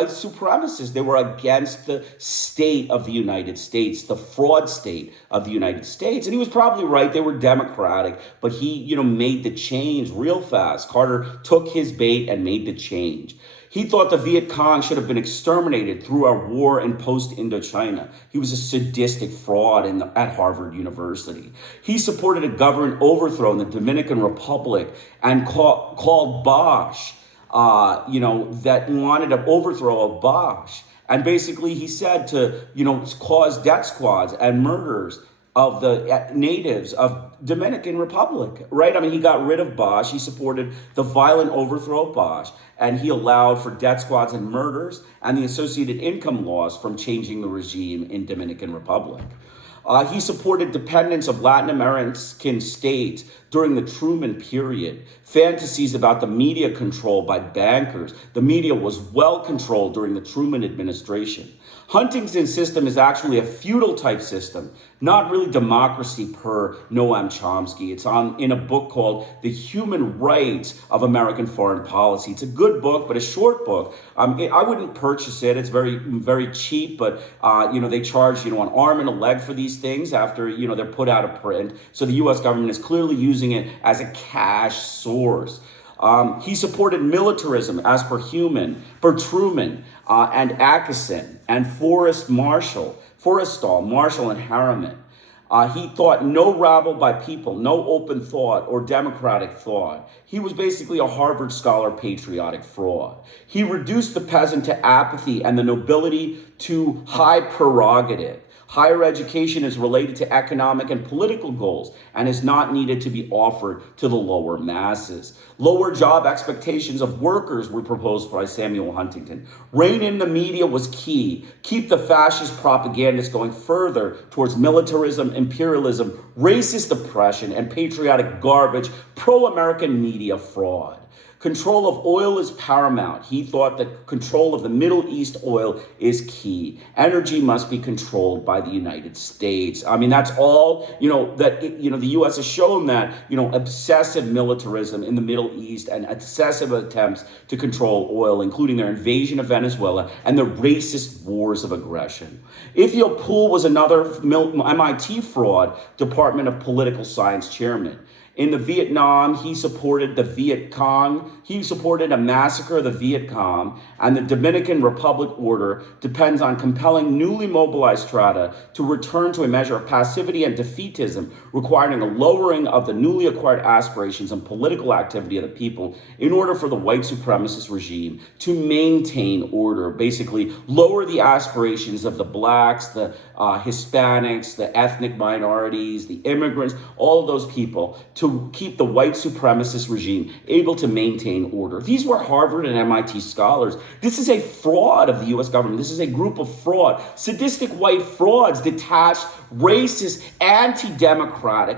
supremacists. They were against the state of the United States, the fraud state of the United States. And he was probably right. They were democratic, but he, made the change real fast. Carter took his bait and made the change. He thought the Viet Cong should have been exterminated through our war in post-Indochina. He was a sadistic fraud at Harvard University. He supported a government overthrow in the Dominican Republic and called Bosch, that wanted an overthrow of Bosch. And basically he said to, cause death squads and murders of the natives of Dominican Republic, right? I mean, he got rid of Bosch. He supported the violent overthrow of Bosch, and he allowed for death squads and murders and the associated income loss from changing the regime in Dominican Republic. He supported dependence of Latin American states during the Truman period. Fantasies about the media control by bankers. The media was well controlled during the Truman administration. Huntington's system is actually a feudal type system, not really democracy per Noam Chomsky. It's in a book called The Human Rights of American Foreign Policy. It's a good book, but a short book. I wouldn't purchase it. It's very, very cheap, but they charge an arm and a leg for these things after they're put out of print. So the U.S. government is clearly using it as a cash source. He supported militarism as per Truman and Atkinson and Forrestal, Marshall, and Harriman. He thought no rabble by people, no open thought or democratic thought. He was basically a Harvard scholar, patriotic fraud. He reduced the peasant to apathy and the nobility to high prerogative. Higher education is related to economic and political goals and is not needed to be offered to the lower masses. Lower job expectations of workers were proposed by Samuel Huntington. Rein in the media was key. Keep the fascist propagandists going further towards militarism, imperialism, racist oppression, and patriotic garbage, pro-American media fraud. Control of oil is paramount. He thought that control of the Middle East oil is key. Energy must be controlled by the United States. I mean, that's all, the U.S. has shown that, obsessive militarism in the Middle East and excessive attempts to control oil, including their invasion of Venezuela and the racist wars of aggression. Ithiel was another MIT fraud, Department of Political Science chairman. In the Vietnam, he supported the Viet Cong. He supported a massacre of the Viet Cong, and the Dominican Republic order depends on compelling newly mobilized strata to return to a measure of passivity and defeatism, requiring a lowering of the newly acquired aspirations and political activity of the people in order for the white supremacist regime to maintain order, basically lower the aspirations of the blacks, the Hispanics, the ethnic minorities, the immigrants, all of those people, to keep the white supremacist regime able to maintain order. These were Harvard and MIT scholars. This is a fraud of the U.S. government. This is a group of fraud, sadistic white frauds, detached, racist, anti-democratic,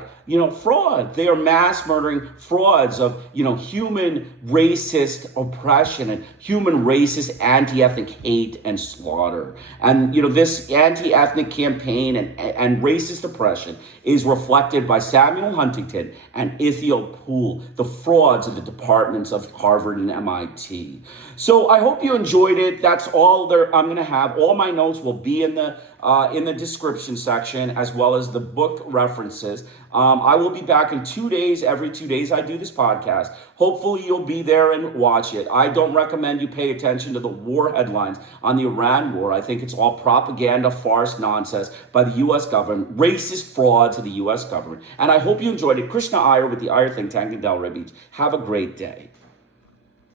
fraud. They are mass murdering frauds of, human racist oppression and human racist anti-ethnic hate and slaughter. And, this anti-ethnic campaign and racist oppression is reflected by Samuel Huntington and Ithiel Poole, the frauds of the departments of Harvard and MIT. So I hope you enjoyed it. That's all I'm going to have. All my notes will be in the description section, as well as the book references. I will be back in 2 days. Every 2 days I do this podcast. Hopefully you'll be there and watch it. I don't recommend you pay attention to the war headlines on the Iran war. I think it's all propaganda, farce, nonsense by the U.S. government, racist frauds of the U.S. government. And I hope you enjoyed it. Krishna Iyer with the Iyer Think Tank in Delray Beach. Have a great day.